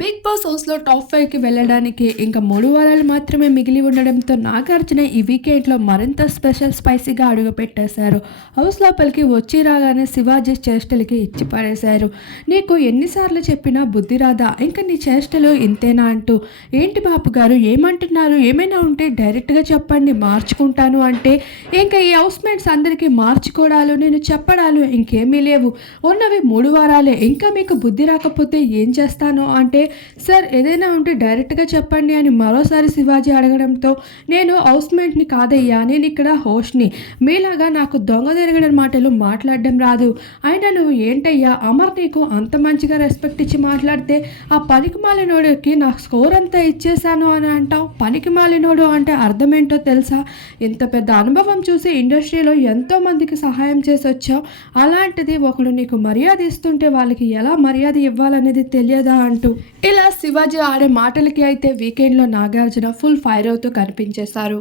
Big boss హౌస్లో top ఫైవ్కి వెళ్ళడానికి ఇంకా మూడు వారాలు మాత్రమే మిగిలి ఉండడంతో నాగార్జున ఈ వీకెండ్లో మరింత స్పెషల్ స్పైసీగా అడుగు పెట్టేశారు హౌస్ లోపలికి వచ్చి రాగానే శివాజీ చేష్టలకి ఇచ్చి పడేశారు నీకు ఎన్నిసార్లు చెప్పినా బుద్ధి రాదా? ఇంకా నీ చేష్టలు ఇంతేనా అంటూ ఏంటి బాపు గారు ఏమంటున్నారు? ఏమైనా ఉంటే డైరెక్ట్గా చెప్పండి మార్చుకుంటాను అంటే. ఇంకా ఈ హౌస్ మేట్స్ అందరికీ మార్చుకోవడాలు నేను చెప్పడాలు ఇంకేమీ లేవు. ఉన్నవి మూడు వారాలే ఇంకా మీకు బుద్ధి రాకపోతే ఏం చేస్తాను అంటే సార్ ఏదైనా ఉంటే డైరెక్ట్గా చెప్పండి అని మరోసారి శివాజీ అడగడంతో నేను హౌస్మేట్ని కాదయ్యా నేను ఇక్కడ హోస్ట్ని. మీలాగా నాకు దొంగ తిరగడం మాటలు మాట్లాడడం రాదు. అయినా నువ్వు ఏంటయ్యా అమర్ నీకు అంత మంచిగా రెస్పెక్ట్ ఇచ్చి మాట్లాడితే ఆ పనికి మాలినోడికి నా స్కోర్ అంతా ఇచ్చేసాను అని అంటావు? పనికి మాలినోడు అంటే అర్థం ఏంటో తెలుసా? ఇంత పెద్ద అనుభవం చూసి ఇండస్ట్రీలో ఎంతో మందికి సహాయం చేసి వచ్చావు. అలాంటిది ఒకడు నీకు మర్యాద ఇస్తుంటే వాళ్ళకి ఎలా మర్యాద ఇవ్వాలనేది తెలియదా అంటూ? ఇలా శివాజీ ఆడే మాటలకి అయితే వీకెండ్లో నాగార్జున ఫుల్ ఫైర్ అవుతూ కనిపించేశారు.